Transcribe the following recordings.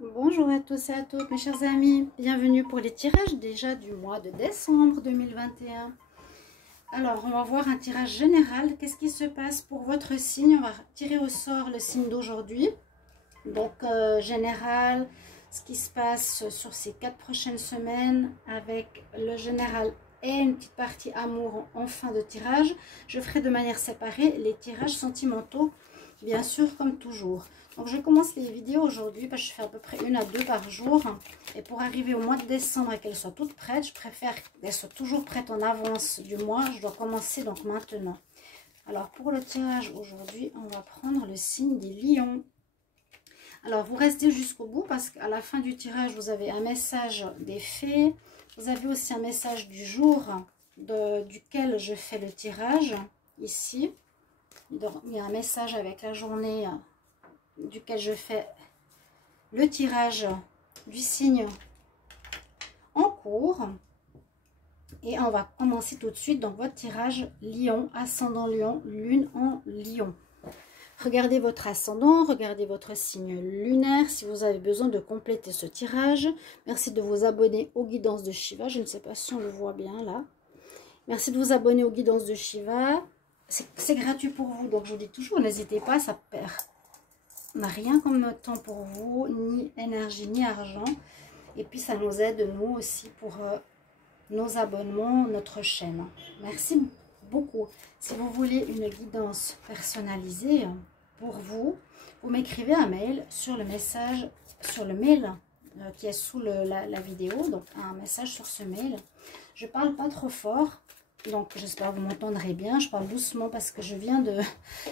Bonjour à tous et à toutes mes chers amis, bienvenue pour les tirages déjà du mois de décembre 2021. Alors on va voir un tirage général, qu'est-ce qui se passe pour votre signe. On va tirer au sort le signe d'aujourd'hui. Donc général, ce qui se passe sur ces 4 prochaines semaines avec le général et une petite partie amour en fin de tirage. Je ferai de manière séparée les tirages sentimentaux, bien sûr comme toujours. Donc je commence les vidéos aujourd'hui parce que je fais à peu près 1 à 2 par jour. Et pour arriver au mois de décembre et qu'elles soient toutes prêtes, je préfère qu'elles soient toujours prêtes en avance du mois. Je dois commencer donc maintenant. Alors pour le tirage aujourd'hui, on va prendre le signe des lions. Alors vous restez jusqu'au bout parce qu'à la fin du tirage, vous avez un message des fées. Vous avez aussi un message du jour duquel je fais le tirage, ici. Donc, il y a un message avec la journée duquel je fais le tirage du signe en cours. Et on va commencer tout de suite dans votre tirage Lion, ascendant Lion, lune en Lion. Regardez votre ascendant, regardez votre signe lunaire si vous avez besoin de compléter ce tirage. Merci de vous abonner aux guidances de Shiva. Je ne sais pas si on le voit bien là. Merci de vous abonner aux guidances de Shiva. C'est gratuit pour vous, donc je vous dis toujours, n'hésitez pas, ça perd rien comme temps pour vous, ni énergie, ni argent. Et puis ça nous aide, nous aussi, pour nos abonnements, notre chaîne. Merci beaucoup. Si vous voulez une guidance personnalisée pour vous, vous m'écrivez un mail sur le message, sur le mail qui est sous la vidéo, donc un message sur ce mail. Je parle pas trop fort, donc j'espère que vous m'entendrez bien. Je parle doucement parce que je viens de...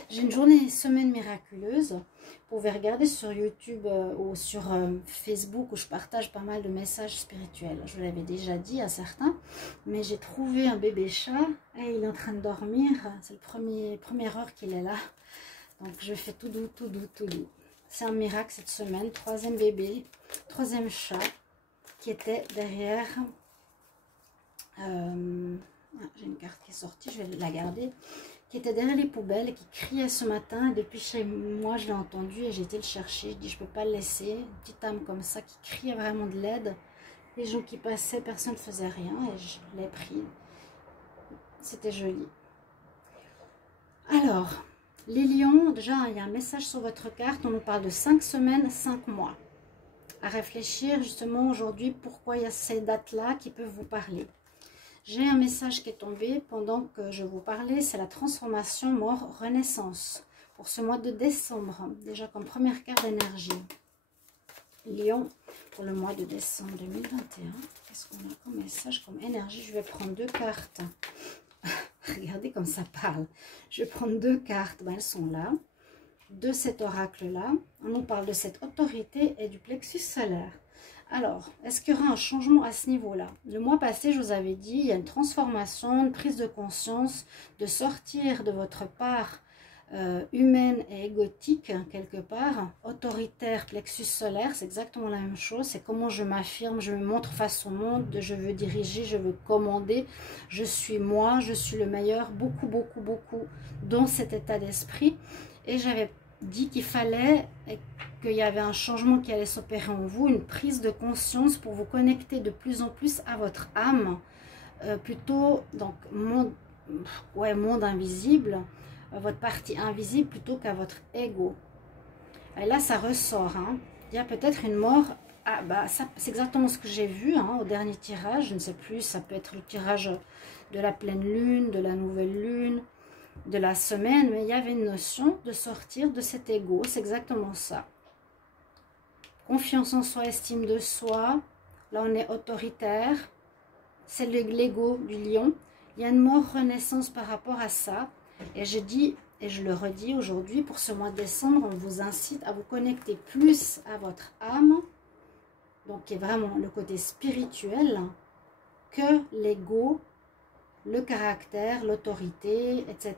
J'ai une semaine miraculeuse. Vous pouvez regarder sur YouTube ou sur Facebook où je partage pas mal de messages spirituels. Je vous l'avais déjà dit à certains, mais j'ai trouvé un bébé chat et il est en train de dormir. C'est le première heure qu'il est là. Donc je fais tout doux, tout doux, tout doux. C'est un miracle cette semaine. 3e bébé, 3e chat qui était derrière... j'ai une carte qui est sortie, je vais la garder. Qui était derrière les poubelles et qui criait ce matin. Et depuis chez moi, je l'ai entendu et j'ai été le chercher. Je dis, je peux pas le laisser. Une petite âme comme ça qui criait vraiment de l'aide. Les gens qui passaient, personne ne faisait rien et je l'ai pris. C'était joli. Alors, les lions, déjà, il y a un message sur votre carte. On nous parle de 5 semaines, 5 mois. À réfléchir justement aujourd'hui pourquoi il y a ces dates-là qui peuvent vous parler. J'ai un message qui est tombé pendant que je vous parlais, c'est la transformation mort-renaissance pour ce mois de décembre, déjà comme première carte d'énergie. Lion pour le mois de décembre 2021. Qu'est-ce qu'on a comme message, comme énergie? Je vais prendre 2 cartes. Regardez comme ça parle. Je vais prendre 2 cartes, ben, elles sont là, de cet oracle-là. On nous parle de cette autorité et du plexus solaire. Alors, est-ce qu'il y aura un changement à ce niveau-là? Le mois passé, je vous avais dit, il y a une transformation, une prise de conscience, de sortir de votre part humaine et égotique, quelque part, autoritaire, plexus solaire, c'est exactement la même chose. C'est comment je m'affirme, je me montre face au monde, je veux diriger, je veux commander, je suis moi, je suis le meilleur, beaucoup, beaucoup, beaucoup dans cet état d'esprit. Et j'avais dit qu'il fallait... qu'il y avait un changement qui allait s'opérer en vous, une prise de conscience pour vous connecter de plus en plus à votre âme, plutôt, donc, monde invisible, votre partie invisible plutôt qu'à votre ego. Et là, ça ressort, hein. Il y a peut-être une mort, c'est exactement ce que j'ai vu au dernier tirage, je ne sais plus, ça peut être le tirage de la pleine lune, de la nouvelle lune, de la semaine, mais il y avait une notion de sortir de cet ego, c'est exactement ça. Confiance en soi, estime de soi. Là, on est autoritaire. C'est l'ego du lion. Il y a une mort-renaissance par rapport à ça. Et je dis, et je le redis aujourd'hui, pour ce mois de décembre, on vous incite à vous connecter plus à votre âme. Donc, qui est vraiment le côté spirituel, que l'ego, le caractère, l'autorité, etc.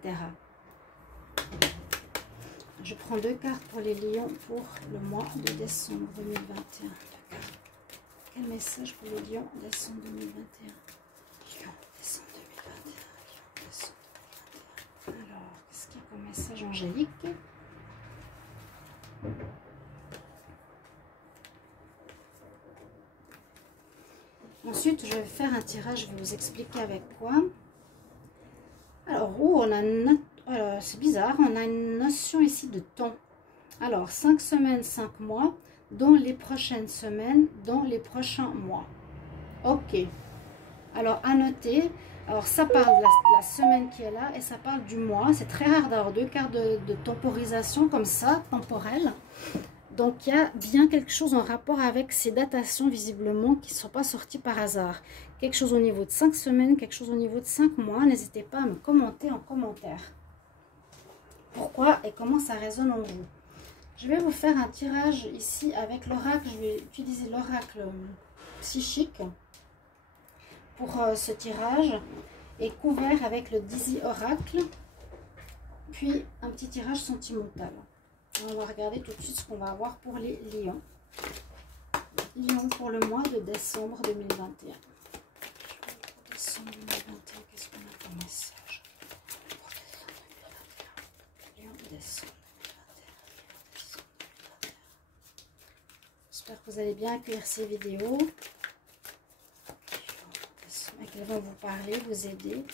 Je prends 2 cartes pour les lions pour le mois de décembre 2021. Quel message pour les lions décembre 2021? Lion, décembre 2021. Lion, décembre 2021. Alors, qu'est-ce qu'il y a comme message angélique? Ensuite, je vais faire un tirage, je vais vous expliquer avec quoi. Alors, c'est bizarre, on a une notion ici de temps. Alors, 5 semaines, 5 mois, dans les prochaines semaines, dans les prochains mois. Ok. Alors, à noter, alors ça parle de la semaine qui est là et ça parle du mois. C'est très rare d'avoir deux cartes de temporisation comme ça, temporelle. Donc, il y a bien quelque chose en rapport avec ces datations, visiblement, qui ne sont pas sorties par hasard. Quelque chose au niveau de 5 semaines, quelque chose au niveau de 5 mois. N'hésitez pas à me commenter en commentaire. Pourquoi et comment ça résonne en vous. Je vais vous faire un tirage ici avec l'oracle. Je vais utiliser l'oracle psychique pour ce tirage. Et couvert avec le Dizzy Oracle. Puis, un petit tirage sentimental. On va regarder tout de suite ce qu'on va avoir pour les lions. Lions pour le mois de décembre 2021. Décembre 2021, qu'est-ce qu'on a comme message pour décembre 2021? Lions, décembre 2021. J'espère que vous allez bien accueillir ces vidéos. Et qu'elles vont vous parler, vous aider.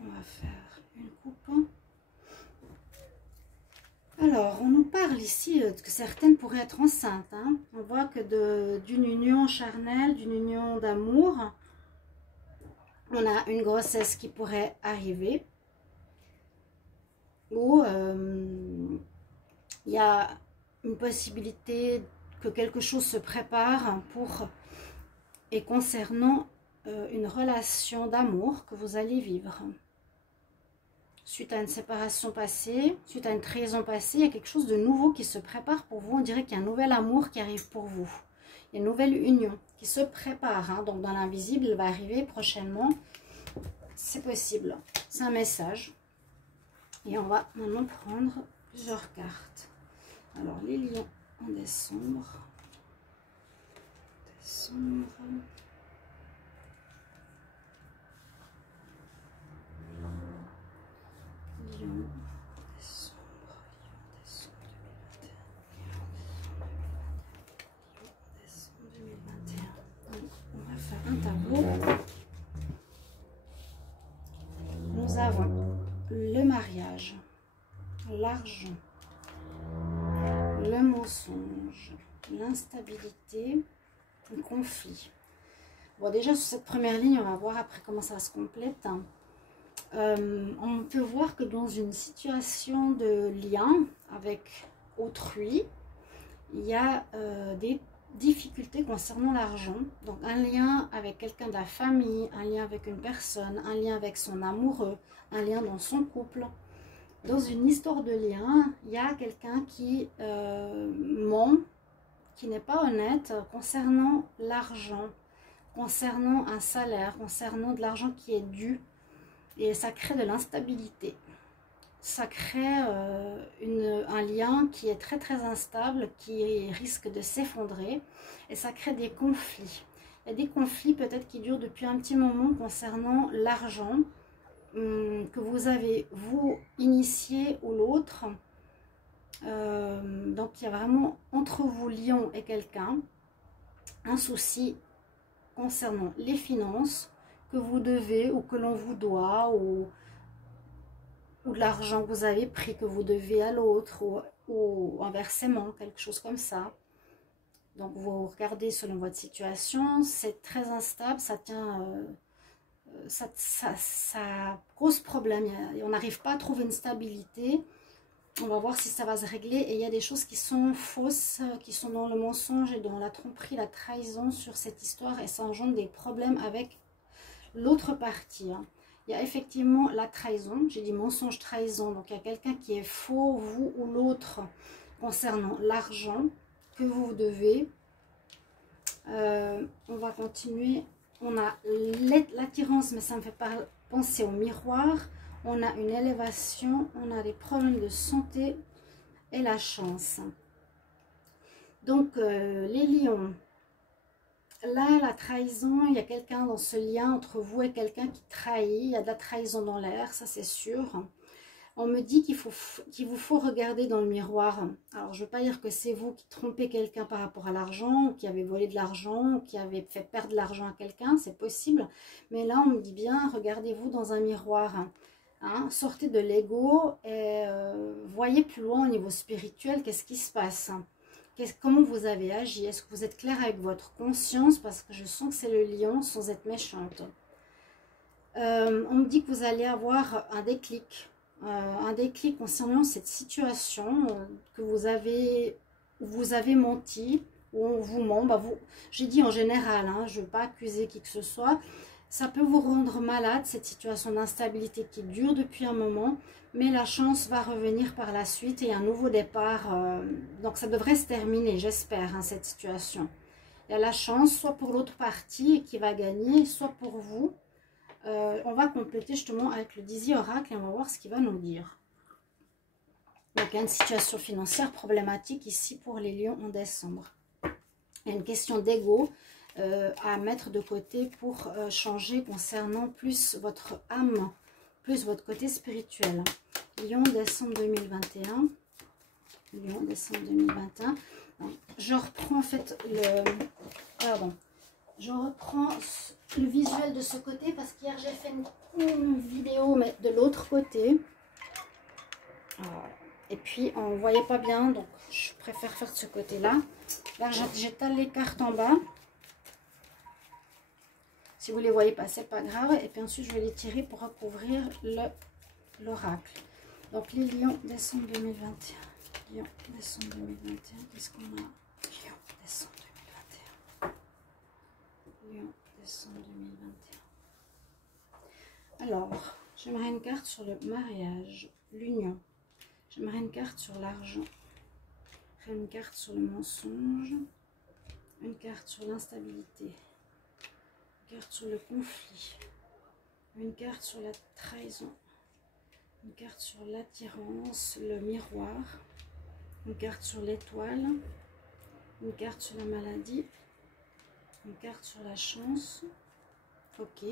On va faire une coupe. Alors, on nous parle ici que certaines pourraient être enceintes. Hein. On voit que d'une union charnelle, d'une union d'amour, on a une grossesse qui pourrait arriver. Ou il y a une possibilité que quelque chose se prépare pour et concernant une relation d'amour que vous allez vivre. Suite à une séparation passée, suite à une trahison passée, il y a quelque chose de nouveau qui se prépare pour vous. On dirait qu'il y a un nouvel amour qui arrive pour vous. Il y a une nouvelle union qui se prépare. Hein. Donc dans l'invisible, elle va arriver prochainement. C'est possible. C'est un message. Et on va maintenant prendre plusieurs cartes. Alors les lions en décembre. Décembre. Nous avons le mariage, l'argent, le mensonge, l'instabilité, le conflit. Bon, déjà sur cette première ligne, on va voir après comment ça se complète. On peut voir que dans une situation de lien avec autrui, il y a des difficultés concernant l'argent. Donc un lien avec quelqu'un de la famille, un lien avec une personne, un lien avec son amoureux, un lien dans son couple. Dans une histoire de lien, il y a quelqu'un qui ment, qui n'est pas honnête concernant l'argent, concernant un salaire, concernant de l'argent qui est dû. Et ça crée de l'instabilité. Ça crée un lien qui est très très instable, qui risque de s'effondrer. Et ça crée des conflits. Il y a des conflits peut-être qui durent depuis un petit moment concernant l'argent que vous avez, vous, initié ou l'autre. Donc il y a vraiment entre vous, lion et quelqu'un, un souci concernant les finances que vous devez ou que l'on vous doit, ou de l'argent que vous avez pris que vous devez à l'autre, ou inversement, quelque chose comme ça. Donc vous regardez selon votre situation, c'est très instable, ça tient, ça cause problème, on n'arrive pas à trouver une stabilité. On va voir si ça va se régler. Et il y a des choses qui sont fausses, qui sont dans le mensonge et dans la tromperie, la trahison sur cette histoire, et ça engendre des problèmes avec l'autre partie. Il y a effectivement la trahison, j'ai dit mensonge, trahison, donc il y a quelqu'un qui est faux, vous ou l'autre, concernant l'argent que vous devez. On va continuer. On a l'attirance, mais ça me fait pas penser au miroir. On a une élévation, on a des problèmes de santé et la chance. Donc les lions, là, la trahison, il y a quelqu'un dans ce lien entre vous et quelqu'un qui trahit. Il y a de la trahison dans l'air, ça c'est sûr. On me dit qu'il vous faut regarder dans le miroir. Alors, je ne veux pas dire que c'est vous qui trompez quelqu'un par rapport à l'argent, ou qui avez volé de l'argent, ou qui avez fait perdre de l'argent à quelqu'un, c'est possible. Mais là, on me dit bien, regardez-vous dans un miroir. Hein, sortez de l'ego et voyez plus loin au niveau spirituel, qu'est-ce qui se passe. Comment vous avez agi? Est-ce que vous êtes clair avec votre conscience? Parce que je sens que c'est le lion sans être méchante. On me dit que vous allez avoir un déclic. Un déclic concernant cette situation que vous avez menti, ou on vous ment. Bah j'ai dit en général, hein, je ne veux pas accuser qui que ce soit. Ça peut vous rendre malade, cette situation d'instabilité qui dure depuis un moment, mais la chance va revenir par la suite et un nouveau départ. Donc ça devrait se terminer, j'espère, hein, cette situation. Il y a la chance, soit pour l'autre partie qui va gagner, soit pour vous. On va compléter justement avec le Dizzy Oracle et on va voir ce qu'il va nous dire. Donc il y a une situation financière problématique ici pour les lions en décembre. Il y a une question d'ego à mettre de côté pour changer concernant plus votre âme, plus votre côté spirituel. Lion, décembre 2021. Lion, décembre 2021. Donc, je reprends en fait je reprends le visuel de ce côté parce qu'hier j'ai fait une vidéo mais de l'autre côté. Et puis on ne voyait pas bien, donc je préfère faire de ce côté-là. Là, j'étale les cartes en bas. Si vous ne les voyez pas, c'est pas grave. Et puis ensuite, je vais les tirer pour recouvrir l'oracle. Donc, les lions, décembre 2021. Lion, décembre 2021. Qu'est-ce qu'on a? Lion, décembre 2021. Lion, décembre 2021. Alors, j'aimerais une carte sur le mariage, l'union. J'aimerais une carte sur l'argent. J'aimerais une carte sur le mensonge. Une carte sur l'instabilité. Une carte sur le conflit, une carte sur la trahison, une carte sur l'attirance, le miroir, une carte sur l'étoile, une carte sur la maladie, une carte sur la chance. Ok.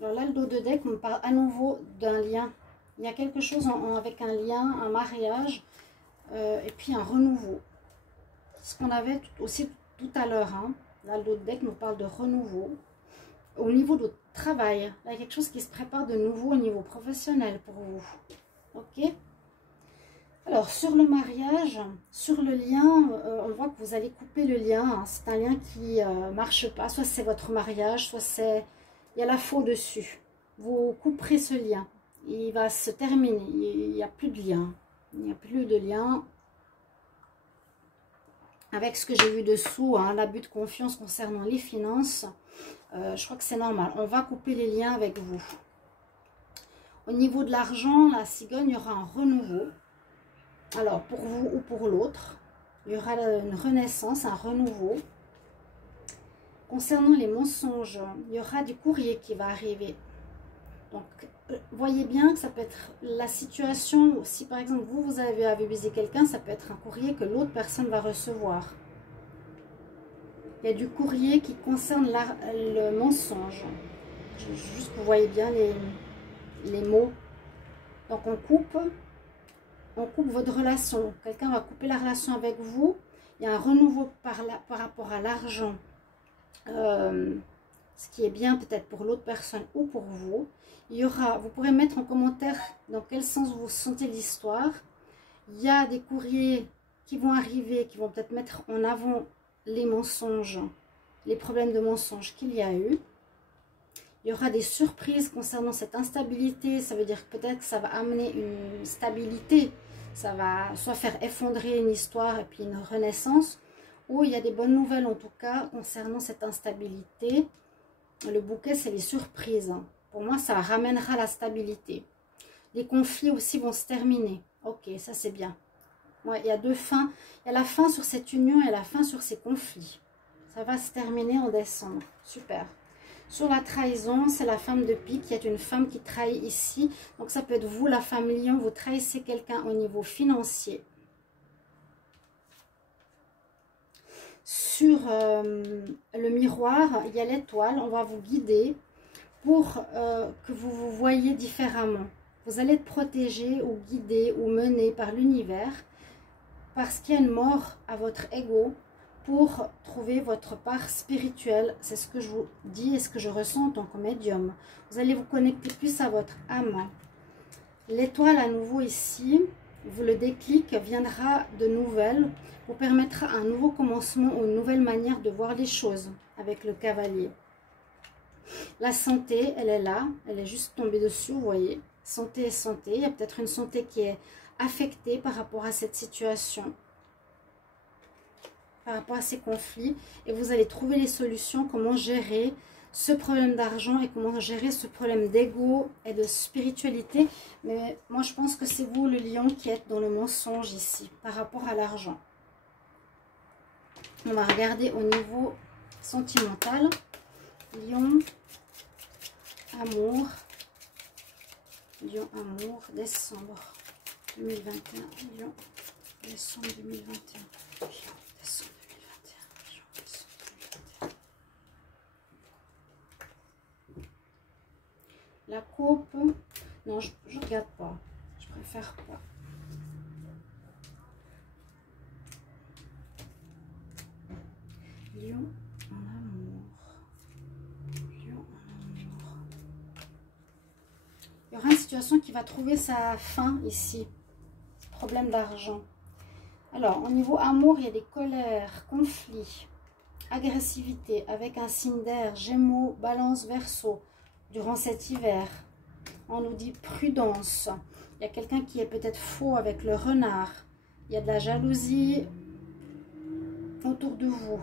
Alors là, le dos de deck me parle à nouveau d'un lien. Il y a quelque chose avec un lien, un mariage et puis un renouveau. Ce qu'on avait aussi tout à l'heure, hein. Là, le dos de deck nous parle de renouveau. Au niveau de travail, là, il y a quelque chose qui se prépare de nouveau au niveau professionnel pour vous. Ok. Alors, sur le mariage, sur le lien, on voit que vous allez couper le lien. Hein. C'est un lien qui ne marche pas. Soit c'est votre mariage, soit c'est... Il y a la faux dessus. Vous couperez ce lien. Il va se terminer. Il n'y a plus de lien. Il n'y a plus de lien. Avec ce que j'ai vu dessous, hein, l'abus de confiance concernant les finances, je crois que c'est normal. On va couper les liens avec vous. Au niveau de l'argent, la cigogne, il y aura un renouveau. Alors, pour vous ou pour l'autre, il y aura une renaissance, un renouveau. Concernant les mensonges, il y aura du courrier qui va arriver. Donc, voyez bien que ça peut être la situation, si par exemple vous avez avisé quelqu'un, ça peut être un courrier que l'autre personne va recevoir. Il y a du courrier qui concerne le mensonge. Juste que vous voyez bien les mots. Donc on coupe votre relation. Quelqu'un va couper la relation avec vous. Il y a un renouveau par rapport à l'argent. Ce qui est bien peut-être pour l'autre personne ou pour vous. Il y aura, vous pourrez mettre en commentaire dans quel sens vous sentez l'histoire. Il y a des courriers qui vont arriver, qui vont peut-être mettre en avant les mensonges, les problèmes de mensonges qu'il y a eu. Il y aura des surprises concernant cette instabilité. Ça veut dire que peut-être que ça va amener une stabilité. Ça va soit faire effondrer une histoire et puis une renaissance. Ou il y a des bonnes nouvelles en tout cas concernant cette instabilité. Le bouquet, c'est les surprises. Pour moi, ça ramènera la stabilité. Les conflits aussi vont se terminer. Ok, ça c'est bien. Ouais, il y a deux fins. Il y a la fin sur cette union et la fin sur ces conflits. Ça va se terminer en décembre. Super. Sur la trahison, c'est la femme de pique. Il y a une femme qui trahit ici. Donc ça peut être vous, la femme lion. Vous trahissez quelqu'un au niveau financier. sur le miroir, il y a l'étoile. On va vous guider pour que vous vous voyez différemment. Vous allez être protégé ou guidé ou mené par l'univers parce qu'il y a une mort à votre ego pour trouver votre part spirituelle. C'est ce que je vous dis et ce que je ressens en tant que médium. Vous allez vous connecter plus à votre âme. L'étoile à nouveau ici, le déclic viendra de nouvelles, vous permettra un nouveau commencement ou une nouvelle manière de voir les choses avec le cavalier. La santé, elle est là, elle est juste tombée dessus, vous voyez. Santé et santé, il y a peut-être une santé qui est affectée par rapport à cette situation, par rapport à ces conflits, et vous allez trouver les solutions, comment gérer ce problème d'argent et comment gérer ce problème d'ego et de spiritualité. Mais moi je pense que c'est vous le lion qui êtes dans le mensonge ici par rapport à l'argent. On va regarder au niveau sentimental. Lion, amour, Lion, amour, décembre 2021, Lion, décembre 2021, Lion, décembre 2021, Lion, décembre 2021. La coupe, non, je regarde pas, je préfère pas. Lion en amour, Lion en amour. Il y aura une situation qui va trouver sa fin ici, problème d'argent. Alors, au niveau amour, il y a des colères, conflits, agressivité avec un signe d'air, Gémeaux, Balance, Verseau. Durant cet hiver, on nous dit prudence. Il y a quelqu'un qui est peut-être faux avec le renard. Il y a de la jalousie autour de vous.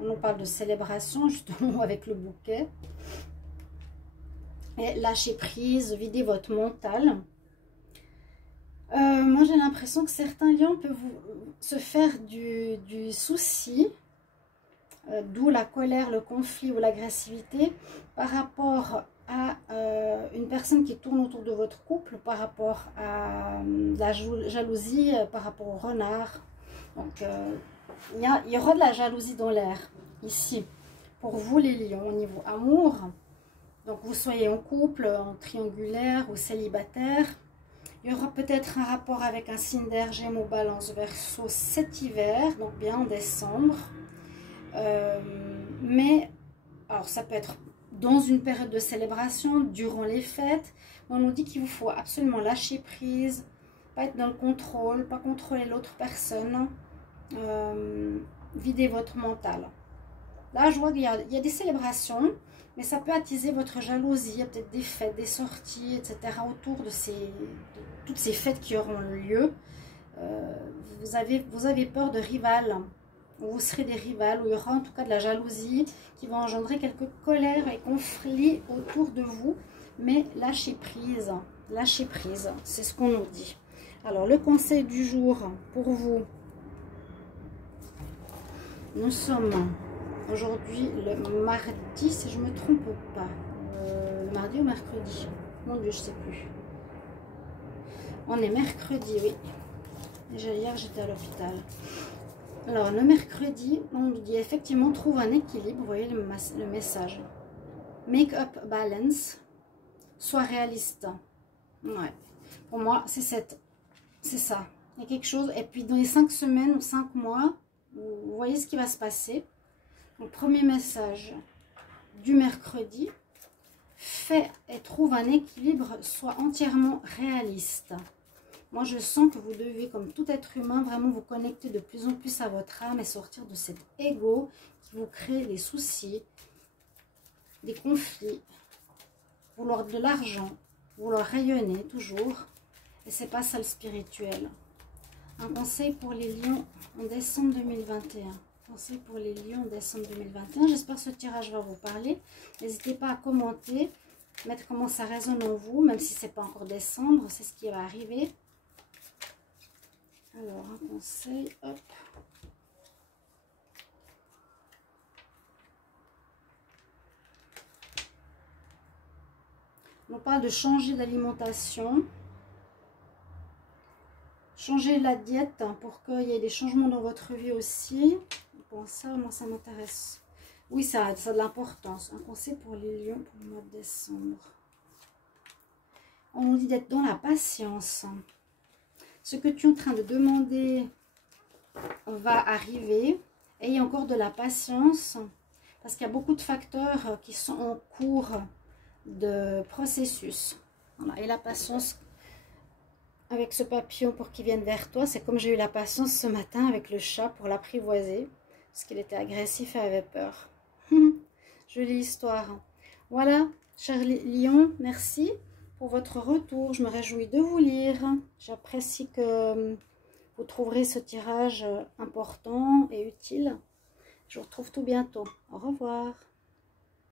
On nous parle de célébration, justement, avec le bouquet. Et lâchez prise, videz votre mental. Moi, j'ai l'impression que certains lions peuvent se faire du souci, d'où la colère, le conflit ou l'agressivité, par rapport à une personne qui tourne autour de votre couple, par rapport à la jalousie, par rapport au renard. Donc, il y aura de la jalousie dans l'air, ici, pour vous les lions, au niveau amour. Donc, vous soyez en couple, en triangulaire ou célibataire. Il y aura peut-être un rapport avec un signe d'air, Gémeaux, Balance, Verseau cet hiver, donc bien en décembre. Mais, alors ça peut être dans une période de célébration, durant les fêtes. On nous dit qu'il vous faut absolument lâcher prise, pas être dans le contrôle, pas contrôler l'autre personne, vider votre mental. Là, je vois qu'il y a des célébrations, mais ça peut attiser votre jalousie. Il y a peut-être des fêtes, des sorties, etc. autour de toutes ces fêtes qui auront lieu. Vous avez peur de rivales, ou vous serez des rivales, ou il y aura en tout cas de la jalousie qui va engendrer quelques colères et conflits autour de vous. Mais lâchez prise, c'est ce qu'on nous dit. Alors, le conseil du jour pour vous, nous sommes aujourd'hui le mardi, si je ne me trompe pas. Mardi ou mercredi? Mon Dieu, je ne sais plus. On est mercredi, oui. Déjà hier, j'étais à l'hôpital. Alors, le mercredi, on nous dit effectivement, trouve un équilibre. Vous voyez le message. Make up balance. Sois réaliste. Ouais. Pour moi, c'est ça. Il y a quelque chose. Et puis, dans les 5 semaines ou 5 mois, vous voyez ce qui va se passer. Donc, premier message du mercredi. Fais et trouve un équilibre. Sois entièrement réaliste. Moi, je sens que vous devez, comme tout être humain, vraiment vous connecter de plus en plus à votre âme et sortir de cet ego qui vous crée des soucis, des conflits, vouloir de l'argent, vouloir rayonner toujours. Et c'est pas ça le spirituel. Un conseil pour les lions en décembre 2021. Conseil pour les lions en décembre 2021. J'espère que ce tirage va vous parler. N'hésitez pas à commenter, mettre comment ça résonne en vous, même si c'est pas encore décembre, c'est ce qui va arriver. Alors, un conseil, hop. On parle de changer d'alimentation. Changer la diète pour qu'il y ait des changements dans votre vie aussi. pense. Ça, moi, ça m'intéresse. Oui, ça a de l'importance. Un conseil pour les lions pour le mois de décembre. On nous dit d'être dans la patience. Ce que tu es en train de demander va arriver. Ayez encore de la patience. Parce qu'il y a beaucoup de facteurs qui sont en cours de processus. Voilà. Et la patience avec ce papillon pour qu'il vienne vers toi. C'est comme j'ai eu la patience ce matin avec le chat pour l'apprivoiser. Parce qu'il était agressif et avait peur. Jolie histoire. Voilà, chers lions, merci pour votre retour. Je me réjouis de vous lire. J'apprécie que vous trouverez ce tirage important et utile. Je vous retrouve tout bientôt. Au revoir.